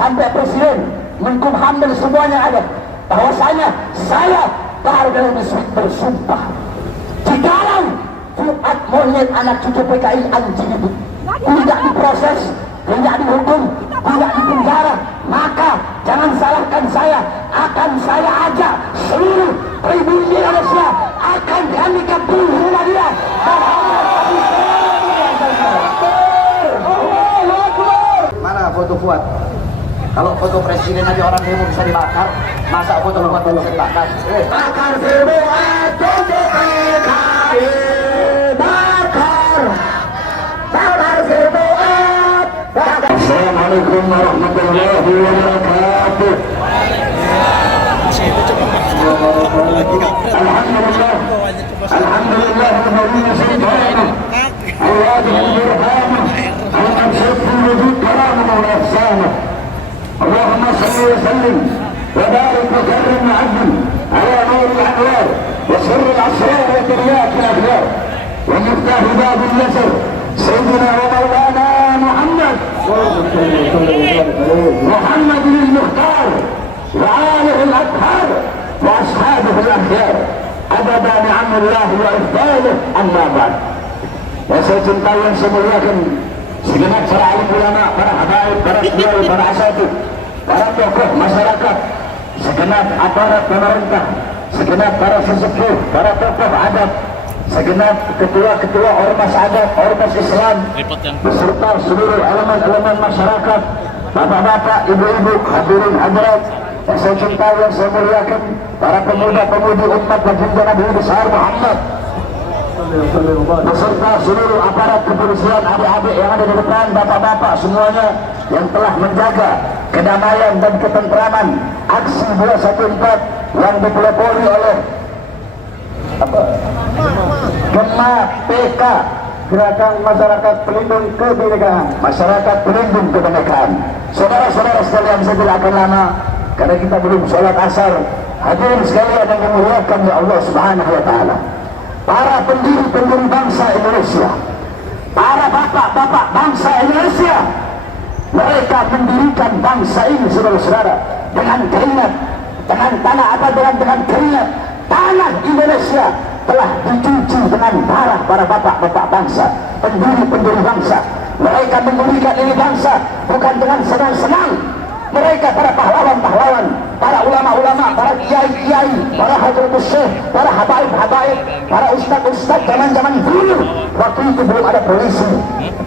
sampai presiden, Menkumham dan semuanya ada, bahwasanya saya Darul bersumpah jikalau Fuad monyet anak cucu PKI anjing itu tidak diproses, tidak dihukum, tidak dipenjara, maka jangan salahkan saya. Akan saya ajak seluruh pribumi Indonesia, akan kami kepung rumah dia. Mana foto Fuad? Kalau foto presiden aja orang demo bisa dibakar, masa foto Fuad bisa dibakar? Bakar Fuad, foto PKI, bakar, bakar Fuad. Assalamualaikum warahmatullahi wabarakatuh. Alhamdulillah, alhamdulillah, alhamdulillah. Allah berrahmat, Allah berwujud karamah wa ihsanah. اللهم صل وسلم وبارك وكرم وعظم على نور الانوار وسر الاسرار وترياق الاخيار ومفتاح باب النصر سيدنا ومولانا محمد محمد المختار وآله الاطهار واصحابه الاخيار عدد نعم الله وافضاله اما بعد. Dan saya cintai yang saya muliakan segenap para alim ulama, para habaib, para kiai, para asatidz, para tokoh masyarakat, segenap aparat pemerintah, segenap para sesepuh, para tokoh adat, segenap ketua-ketua ormas adat, ormas Islam, beserta seluruh elemen-elemen masyarakat, bapak-bapak, ibu-ibu, hadirin hadirat yang saya cintai, yang saya muliakan, para pemuda-pemudi umat baginda Nabi besar Muhammad, beserta seluruh aparat kepolisian, adik-adik yang ada di depan, bapak-bapak semuanya yang telah menjaga kedamaian dan ketentraman aksi 214 yang dipelopori oleh Gema PK, Gerakan Masyarakat Pelindung Kebinekaan, Masyarakat Pelindung Kebinekaan. Saudara-saudara sekalian, saya tidak akan lama karena kita belum sholat asar. Hadirin sekalian yang dimuliakan oleh Allah Subhanahu wa Ta'ala, para pendiri bangsa Indonesia, para bapak-bapak bangsa Indonesia, mereka mendirikan bangsa ini, saudara-saudara, dengan keringat, dengan tanah apa, dengan keringat. Tanah Indonesia telah dicuci dengan darah para bapak-bapak bangsa, pendiri bangsa. Mereka mendirikan ini bangsa bukan dengan senang-senang. Mereka para pahlawan-pahlawan, para ulama-ulama, para kiai-kiai, para hadratus syekh, para habaib-habaib, para ustaz-ustaz zaman-zaman dulu. Waktu itu belum ada polisi,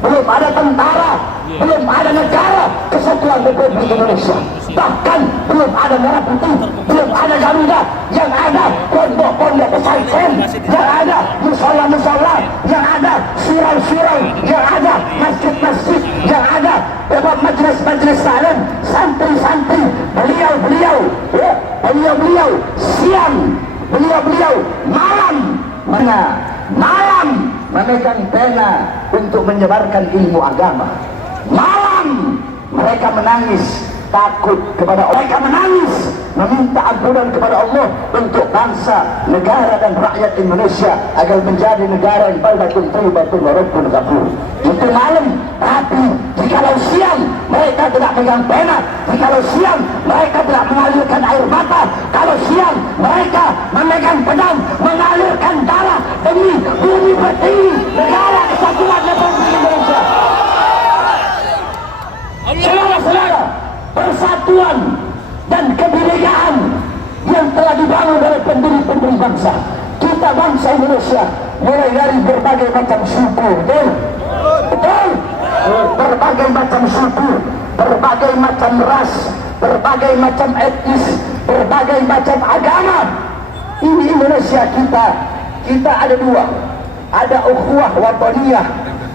belum ada tentara, belum ada negara kesatuan Republik Indonesia, bahkan belum ada merah putih, belum ada Garuda. Yang ada pondok-pondok pesantren, yang ada musola-musola, yang ada surau-surau, yang ada masjid-masjid, yang ada majelis-majelis taklim, santri-santri. Beliau siang, beliau malam memegang pena untuk menyebarkan ilmu agama. Malam mereka menangis takut kepada Allah, mereka menangis meminta ampunan kepada Allah untuk bangsa, negara dan rakyat Indonesia agar menjadi negara yang baldatun thayyibatun wa rabbun ghafur. Itu malam. Tapi jikalau siang mereka tidak pegang pena, jikalau siang mereka tidak mengalirkan air mata, kalau siang mereka memegang pedang, mengalirkan darah demi bumi pertiwi negara kesatuan Republik Indonesia. Saudara-saudara, persatuan dan kebinekaan yang telah dibangun oleh pendiri bangsa kita, bangsa Indonesia, mulai dari berbagai macam suku, betul? Berbagai macam suku, berbagai macam ras, berbagai macam etnis, berbagai macam agama. Ini Indonesia kita ada dua, ada ukhuwah wataniyah,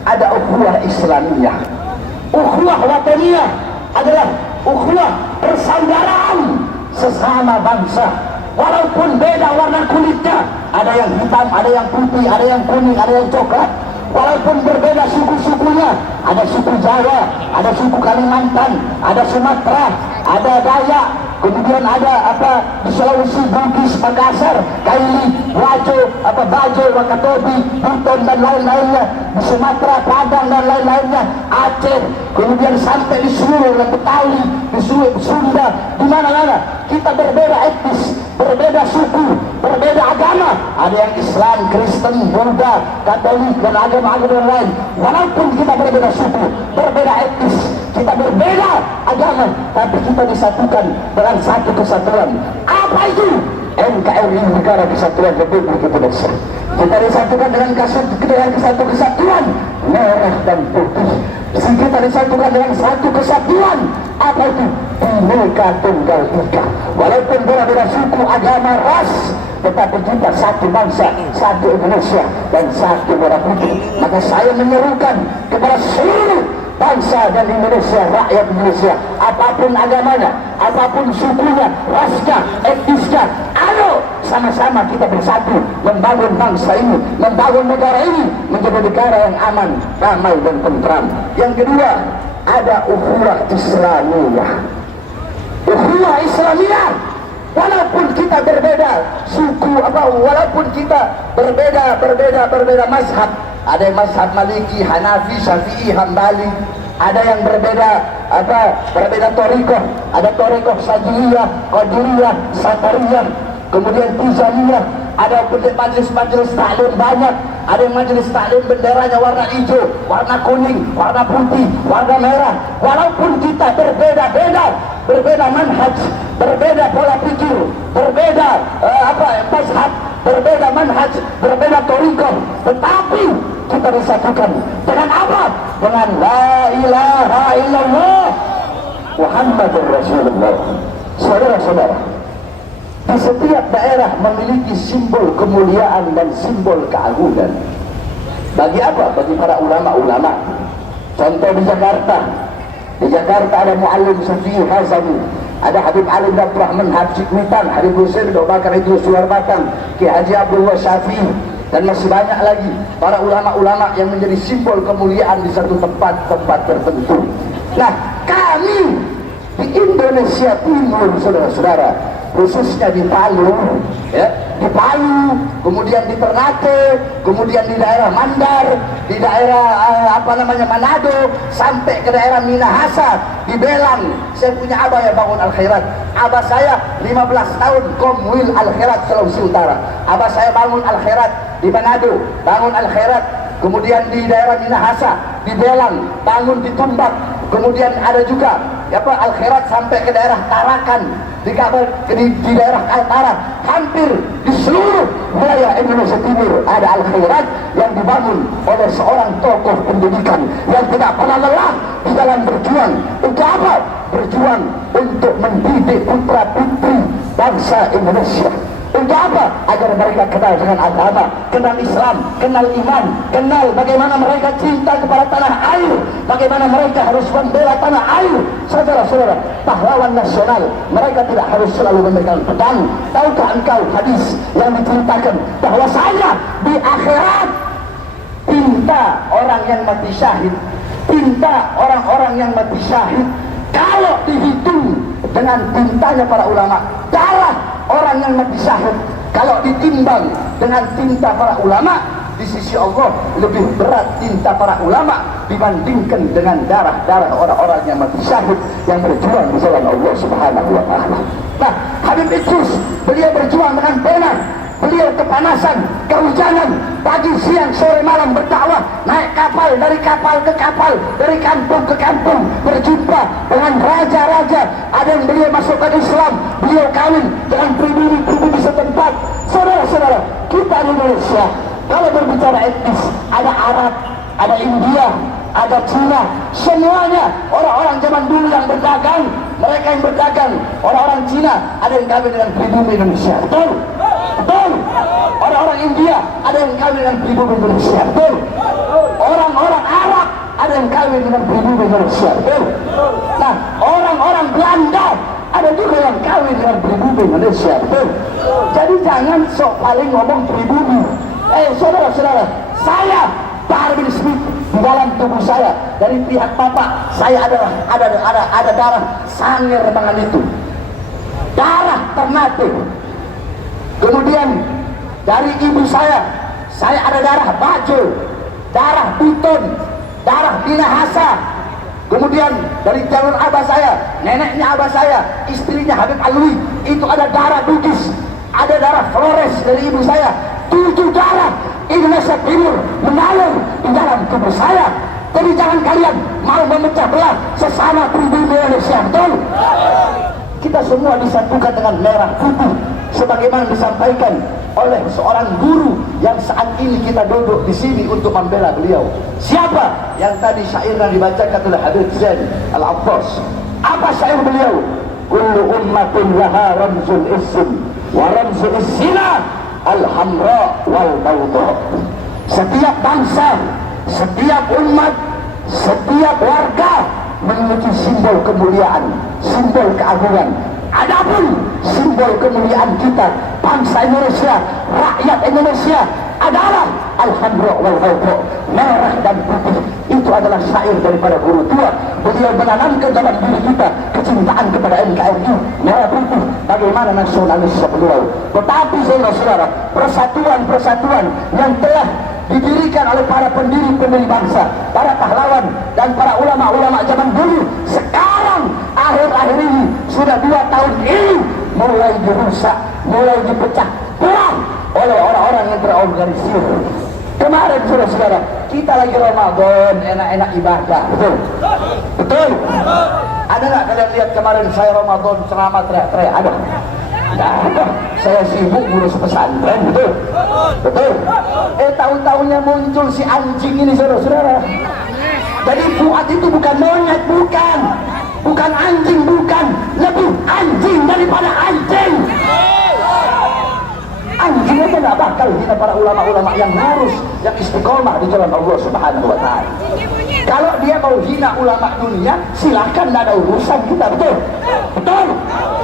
ada ukhuwah islamiyah. Ukhuwah wataniyah adalah ukhuwah persaudaraan sesama bangsa, walaupun beda warna kulitnya, ada yang hitam, ada yang putih, ada yang kuning, ada yang coklat, walaupun berbeda suku-sukunya, ada suku Jawa, ada suku Kalimantan, ada Sumatera, ada Dayak, kemudian ada di Sulawesi, Bugis, Makassar, Kaili, Bajo, Wakatobi, Buton dan lain-lainnya, di Sumatera, Padang dan lain-lainnya, Aceh, kemudian sampai di seluruh Betawi, di seluruh Sunda, di mana-mana kita berbeda etnis, berbeda suku, berbeda agama. Ada yang Islam, Kristen, Buddha, Katolik dan agama-agama lain. Walaupun kita berbeda suku, berbeda etnis, kita berbeda agama, tapi kita disatukan dengan satu kesatuan. Apa itu? NKRI, Negara Kesatuan Republik Indonesia. Kita disatukan dengan satu kesatuan merah dan putih. Kita disatukan dengan satu kesatuan. Apa itu? Bhinneka Tunggal Ika. Walaupun berbeda suku, agama, ras, tetapi kita satu bangsa, satu Indonesia dan satu merah putih. Maka saya menyerukan kepada seluruh bangsa dan Indonesia, rakyat Indonesia, apapun agamanya, apapun sukunya, rasnya, etnisnya, ayo sama-sama kita bersatu membangun bangsa ini, membangun negara ini menjadi negara yang aman, damai dan tentram. Yang kedua, ada ukhuwah Islamiyah. Ukhuwah Islamiyah, walaupun kita berbeda suku, walaupun kita berbeda mazhab. Ada yang mazhab Maliki, Hanafi, Syafi'i, Hambali. Ada yang berbeda thariqah. Ada thariqah Sajiliyah, Qadiriyah, Satariyah, kemudian Tizaniyah. Ada majelis-majelis taklim banyak. Ada yang majelis taklim benderanya warna hijau, warna kuning, warna putih, warna merah. Walaupun kita berbeda manhaj, berbeda pola pikir, berbeda mazhab, berbeda manhaj, berbeda thariqah, tetapi kita disatukan dengan apa? Dengan la ilaha illallah Muhammadur Rasulullah. Saudara-saudara, di setiap daerah memiliki simbol kemuliaan dan simbol keagungan. Bagi apa? Bagi para ulama-ulama. Contoh di Jakarta. Di Jakarta ada Muallim Syafi'i Hazami, ada Habib Ali bin Abdurrahman Habib Mitan, Habib Hussein bin Bakar Idrus Suar Batang, Ki Haji Abdullah Syafi'i, dan masih banyak lagi para ulama-ulama yang menjadi simbol kemuliaan di satu tempat tertentu. Nah, kami di Indonesia Timur, saudara-saudara, khususnya di Palu, di Palu, kemudian di Ternate, kemudian di daerah Mandar, di daerah Manado, sampai ke daerah Minahasa, di Belang. Saya punya abah yang bangun Al-Khairat. Abah saya 15 tahun Komwil Al-Khairat Sulawesi Utara. Abah saya bangun Al-Khairat di Manado, bangun Al-Khairat, kemudian di daerah Minahasa, di Belang, bangun di Tumbak, kemudian ada juga Al-Khairat sampai ke daerah Tarakan, di daerah Kaltara. Hampir di seluruh wilayah Indonesia Timur ada Al-Khairat yang dibangun oleh seorang tokoh pendidikan yang tidak pernah lelah di dalam berjuang. Untuk apa? Berjuang untuk mendidik putra putri bangsa Indonesia. Untuk apa? Agar mereka kenal dengan agama, kenal Islam, kenal iman, kenal bagaimana mereka cinta kepada tanah air, bagaimana mereka harus membela tanah air. Saudara-saudara, pahlawan nasional, mereka tidak harus selalu memegang pedang. Tahukah engkau hadis yang diceritakan bahwa saya di akhirat tinta orang yang mati syahid, tinta orang-orang yang mati syahid, kalau dihitung dengan tintanya para ulama, darah orang yang mati syahid kalau ditimbang dengan tinta para ulama, di sisi Allah lebih berat tinta para ulama dibandingkan dengan darah-darah orang-orang yang mati syahid yang berjuang di jalan Allah Subhanahu wa taala. Nah, Habib Idrus, beliau berjuang dengan pena, beliau kepanasan, kehujanan, pagi, siang, sore, malam berdakwah, naik kapal, dari kapal ke kapal, dari kampung ke kampung, berjumpa dengan raja-raja. Ada yang beliau masukkan Islam, beliau kawin dengan pribumi-pribumi setempat. Saudara-saudara, kita di Indonesia, kalau berbicara etnis, ada Arab, ada India, ada Cina, semuanya orang-orang zaman dulu yang berdagang. Mereka yang berdagang, orang-orang Cina, ada yang kawin dengan pribumi Indonesia, betul? Betul. Orang-orang India ada yang kawin dengan pribumi Indonesia, betul? Orang-orang Arab ada yang kawin dengan pribumi Indonesia, betul? Nah, orang-orang Belanda ada juga yang kawin dengan pribumi Indonesia, betul? Jadi jangan sok paling ngomong pribumi. Saudara-saudara, saya Bahar bin Smith, di dalam tubuh saya dari pihak bapak saya ada darah Sangir dengan itu. darah Ternate. Kemudian dari ibu saya ada darah Bajo, darah Buton, darah Minahasa. Kemudian dari jalur abah saya, neneknya abah saya, istrinya Habib Alwi, itu ada darah Bugis, ada darah Flores dari ibu saya. 7 darah Indonesia Timur mengalir di dalam tubuh saya. Jadi jangan kalian mau memecah belah sesama pribumi Indonesia, betul? Kita semua disatukan dengan merah putih, sebagaimana disampaikan oleh seorang guru yang saat ini kita duduk di sini untuk membela beliau. Siapa? Yang tadi syairnya dibacakan oleh Habib Zain Al-Abbas. Apa syair beliau? Kullu ummatin laha ramzul ism wa ramzul isina al-hamra wal bawda. Setiap bangsa, setiap umat, setiap warga memiliki simbol kemuliaan, simbol keagungan. Adapun simbol kemuliaan kita, bangsa Indonesia, rakyat Indonesia adalah al-hamra wal bawda, merah dan putih. Itu adalah syair daripada guru tua. Beliau menanamkan dalam diri kita kecintaan kepada NKRI, merah putih, bagaimana nasionalisme beliau. Tetapi saudara-saudara, persatuan-persatuan yang telah didirikan oleh para pendiri-pendiri bangsa, para pahlawan dan para ulama-ulama zaman dulu, sekarang akhir-akhir ini sudah 2 tahun ini mulai dirusak, mulai dipecah belah oleh orang-orang yang terorganisir. Kemarin saudara-saudara, kita lagi Ramadan, enak-enak ibadah, betul? Betul? Ada nggak kalian lihat kemarin saya Ramadan ceramah teriak-teriak? Ada? Nggak ada. Saya sibuk ngurus pesantren, betul? Betul? Tahun-tahunnya muncul si anjing ini saudara-saudara. Jadi Fuad itu bukan monyet, bukan anjing, bukan, lebih anjing daripada anjing. Anjing itu nggak bakal hina para ulama-ulama yang lurus, yang istiqomah di jalan Allah Subhanahu wa Ta'ala. Kalau dia mau hina ulama dunia, silakan, tidak ada urusan kita, betul? Betul.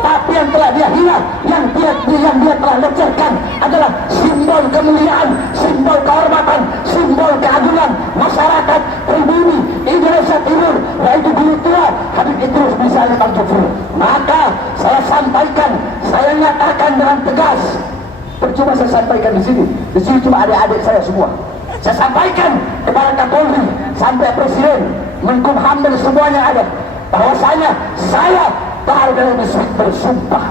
Tapi yang telah dia hina, yang dia telah lecehkan adalah simbol kemuliaan, simbol kehormatan, simbol keagungan masyarakat pribumi Indonesia Timur, yaitu guru tua Habib Idrus bin Salim Al-Jufri. Maka saya sampaikan, saya nyatakan dengan tegas. Percuma saya sampaikan di sini cuma adik-adik saya semua. Saya sampaikan kepada Kapolri sampai Presiden, Menkumham dan semuanya ada, bahwasanya saya baru bersumpah,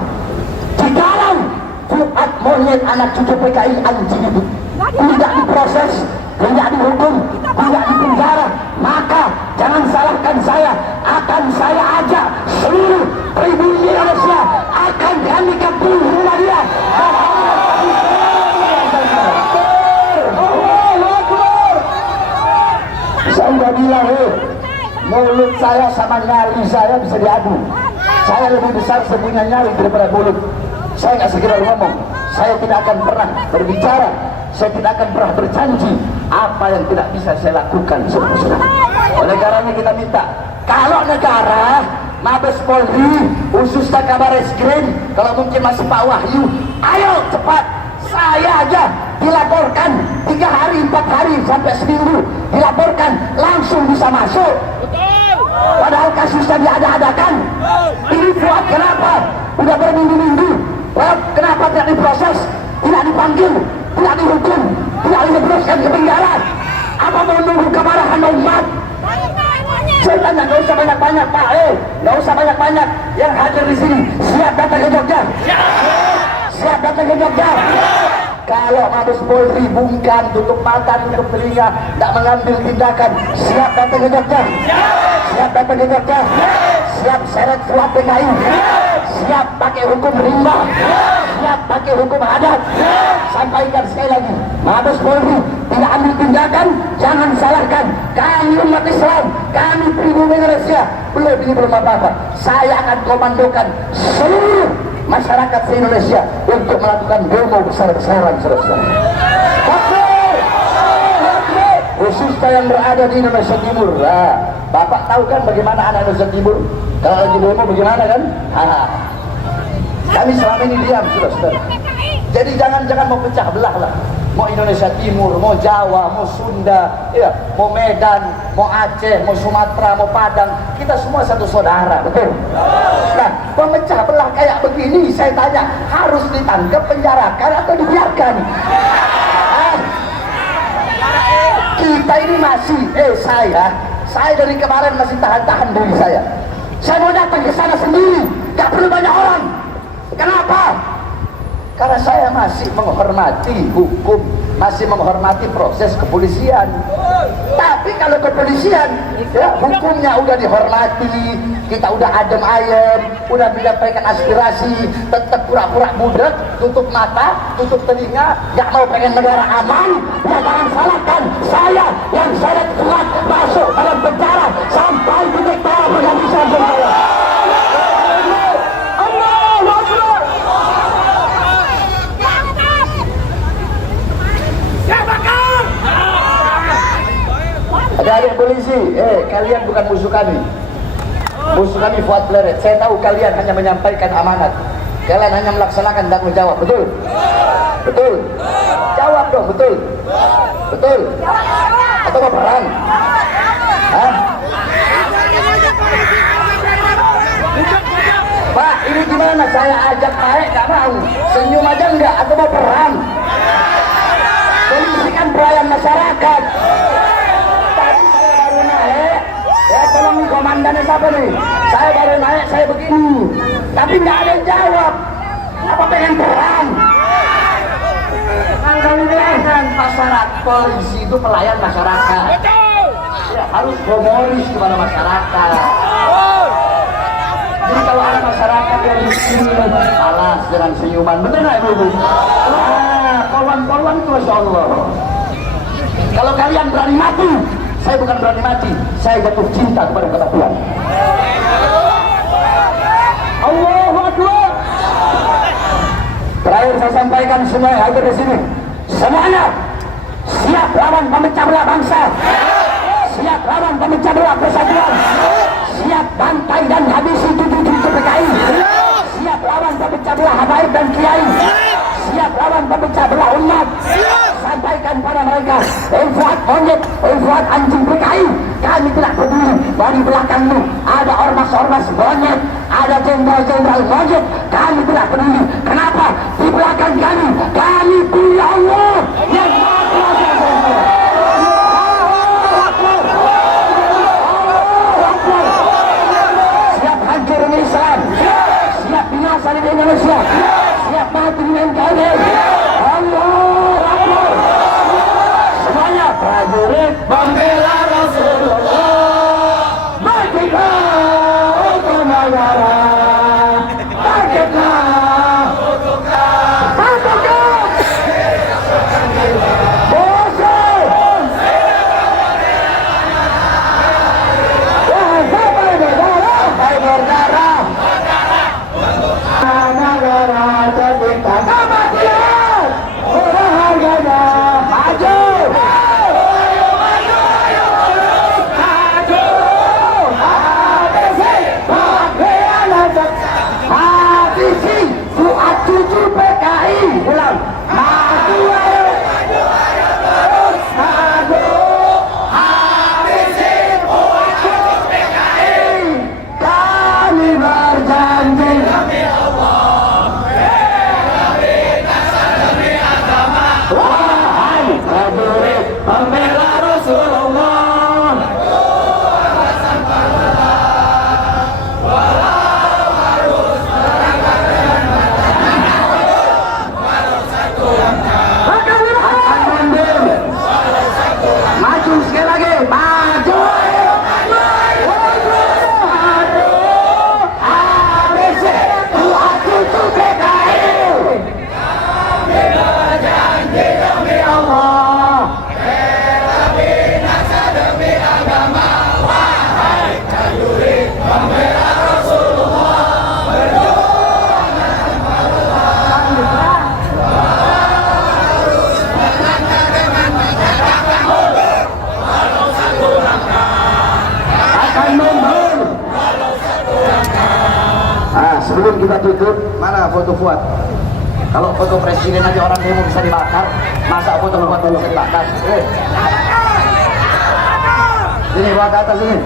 jikalau Fuad monyet anak cucu PKI anjing itu tidak diproses, tidak dihukum, tidak dipenjara, maka jangan salahkan saya. Akan saya ajak seluruh pribumi Indonesia, akan kami kepung rumah dia. Saya udah bilang, mulut saya sama nyali saya bisa diadu. Saya lebih besar punya nyali daripada mulut. Saya nggak sekedar ngomong, saya tidak akan pernah berbicara, saya tidak akan pernah berjanji apa yang tidak bisa saya lakukan, saudara-saudara. Oleh karenanya kita minta, kalau negara, Mabes Polri, khususnya Kabar Eskrim, kalau mungkin masih Pak Wahyu, ayo cepat, saya aja dilaporkan 3 hari, 4 hari sampai seminggu, dilaporkan langsung bisa masuk. Padahal kasusnya diada-adakan. Ini Fuad kenapa? Udah berminggu-minggu, kenapa tidak diproses, tidak dipanggil, tidak dihukum, tidak dijebloskan ke penjara? Apa mau nunggu kemarahan umat? Saya tanya, nggak usah banyak-banyak Pak, nggak usah banyak-banyak. Yang hadir di sini siap datang ke Jogja? Siap datang ke Jogja? Kalau Mabes Polri bungkam, tutup mata, tutup telinga, tidak mengambil tindakan, siap datang ke Jogja? Siap datang ke Jogja? Siap seret Fuad PKI? Siap pakai hukum rimba? Siap pakai hukum adat? Sampaikan sekali lagi, Mabes Polri tidak ambil tindakan, jangan salahkan kami umat Islam, kami pribumi Indonesia. Belum apa-apa. Saya akan komandokan seluruh masyarakat se-Indonesia untuk melakukan demo besar-besaran, saudara-saudara. Khususnya yang berada di Indonesia Timur. Nah, Bapak tahu kan bagaimana anak Indonesia Timur kalau lagi demo bagaimana kan? Kami selama ini diam, saudara-saudara. Jadi jangan mau pecah belah lah. Mau Indonesia Timur, mau Jawa, mau Sunda, ya, mau Medan, mau Aceh, mau Sumatera, mau Padang, kita semua satu saudara, betul? Nah, pemecah belah kayak begini saya tanya, harus ditangkap, penjarakan atau dibiarkan? Kita ini masih, saya dari kemarin masih tahan-tahan diri saya. Saya mau datang ke sana sendiri, gak perlu banyak orang. Kenapa? Karena saya masih menghormati hukum, masih menghormati proses kepolisian. Tapi kalau kepolisian, ya, hukumnya udah dihormati, kita udah adem ayem, udah menyampaikan aspirasi, tetap pura-pura budek, tutup mata, tutup telinga, gak mau pengen negara aman, ya jangan salahkan saya yang seret kuat masuk dalam penjara sampai titik darah penghabisan saya. Adik-adik polisi, kalian bukan musuh kami. Musuh kami Fuad Pleret. Saya tahu kalian hanya menyampaikan amanat. Kalian hanya melaksanakan tanggung jawab, betul? Betul? Jawab dong, betul? Betul? Atau mau perang? Hah? Pak, ini gimana? Saya ajak naik, gak mau. Senyum aja enggak, atau mau perang? Polisi kan pelayan masyarakat. Ya tolong nih komandannya siapa nih? Saya baru naik, saya begini. Tapi nggak ada yang jawab. Apa pengen perang? Kan kami bilang masyarakat, polisi itu pelayan masyarakat. Ya, harus humoris kepada masyarakat. Jadi kalau ada masyarakat yang miskin, balas dengan senyuman. Bener nggak ibu? Wah, kawan-kawan itu Masya Allah. Kalau kalian berani mati, saya bukan berani mati, saya jatuh cinta kepada kata Tuhan. Allahu Akbar. Terakhir saya sampaikan semua yang hadir di sini, semuanya siap lawan pemecah belah bangsa, siap lawan pemecah belah persatuan, siap bantai dan habisi tujuh-tujuh PKI, siap lawan pemecah belah habaib dan kiai, siap lawan pemecah belah umat. Sampaikan pada mereka, Fuad monyet, Fuad anjing PKI, kami tidak peduli. Dari belakangmu ada ormas-ormas monyet, ada jenderal-jenderal monyet, kami tidak peduli. Kenapa? Di belakang kami punya Allah yang Maha Kuasa. Siap hancur dengan Islam, siap binasa di Indonesia, siap mati dengan NKRI. Prajurit membela Rasulullah, merdeka untuk negara, merdeka untuk Sebelum kita tutup, mana foto Fuad? Kalau foto presiden aja orang demo bisa dibakar, masa foto Fuad bisa dibakar? Sini, bawa ke atas sini.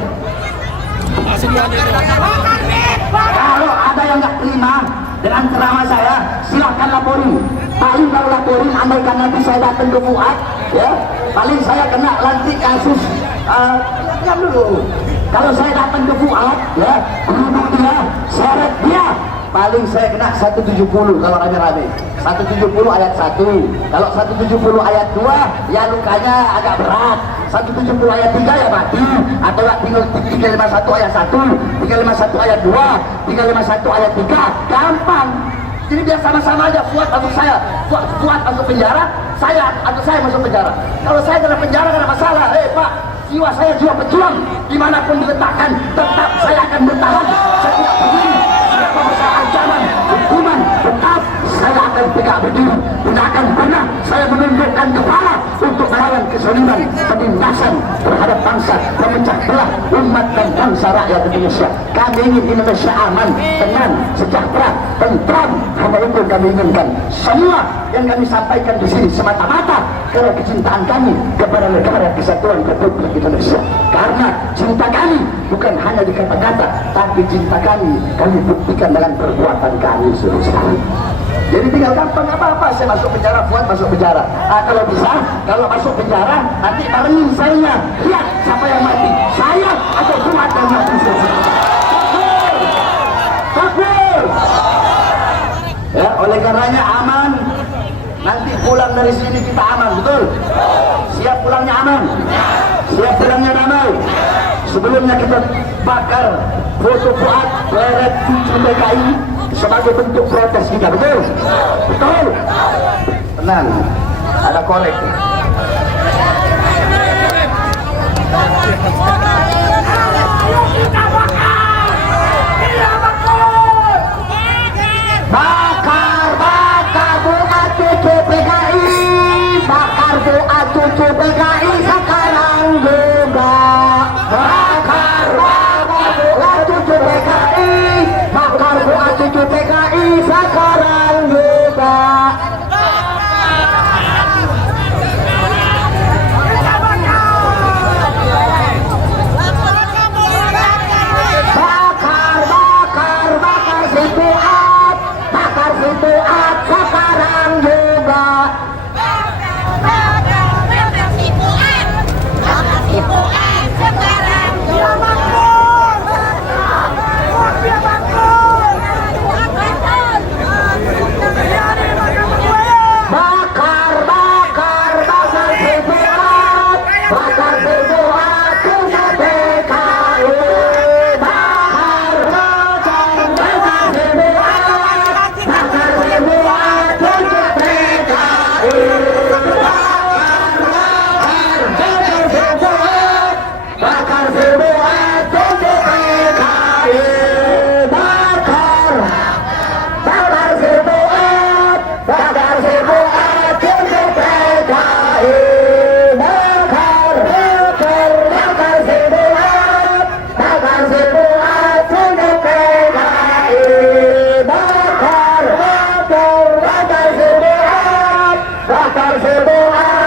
Kalau ada yang nggak terima, dengan ceramah saya, silahkan lapori. Paling kalau laporin, andaikan nanti saya datang ke Fuad, ya, paling saya kena nanti kasus. Diam dulu. Kalau saya datang ke Fuad, ya, duduk dia, seret dia, paling saya kena 170 kalau rame-rame. 170 ayat 1. Kalau 170 ayat 2, ya lukanya agak berat. 170 ayat 3 ya mati. Atau tinggal 351 ayat 1, 351 ayat 2, 351 ayat 3. Gampang. Jadi biar sama-sama aja. Fuad masuk saya, Fuad masuk penjara, saya atau saya masuk penjara. Kalau saya dalam penjara karena masalah, Pak, jiwa saya jiwa pejuang, dimanapun diletakkan, tetap saya akan bertahan. Saya tidak peduli siapa besar ancaman, hukuman, tetap saya akan tegak berdiri. Tidak akan pernah saya menundukkan kepala untuk melawan kezaliman, penindasan terhadap bangsa, memecah belah umat dan bangsa rakyat Indonesia. Kami ingin Indonesia aman, tenang, sejahtera, tentram. Hanya itu yang kami inginkan. Semua yang kami sampaikan di sini semata-mata karena kecintaan kami kepada negara kesatuan Republik Indonesia. Karena cinta kami bukan hanya di kata-kata, tapi cinta kami buktikan dengan perbuatan kami saudara-saudara. Jadi tinggal gampang apa-apa, saya masuk penjara, Fuad masuk penjara. Kalau bisa, kalau masuk penjara, nanti barengin saya. Lihat siapa yang mati, saya atau Fuad yang mati. Takbir! Ya, oleh karenanya aman. Nanti pulang dari sini kita aman, betul? Siap pulangnya aman? Siap pulangnya damai? Sebelumnya kita bakar foto Fuad leret cucu PKI sebagai bentuk protes kita, betul? Betul? Tenang, ada korek. Bakar doa cucu PKI, bakar doa cucu PKI sekarang juga. Bakar doa cucu PKI, bakar doa cucu PKI sekarang juga. Bakar si Fuad, bakar si Fuad sekarang juga. Bakar si Fuad sekarang juga. Bakar si Fuad.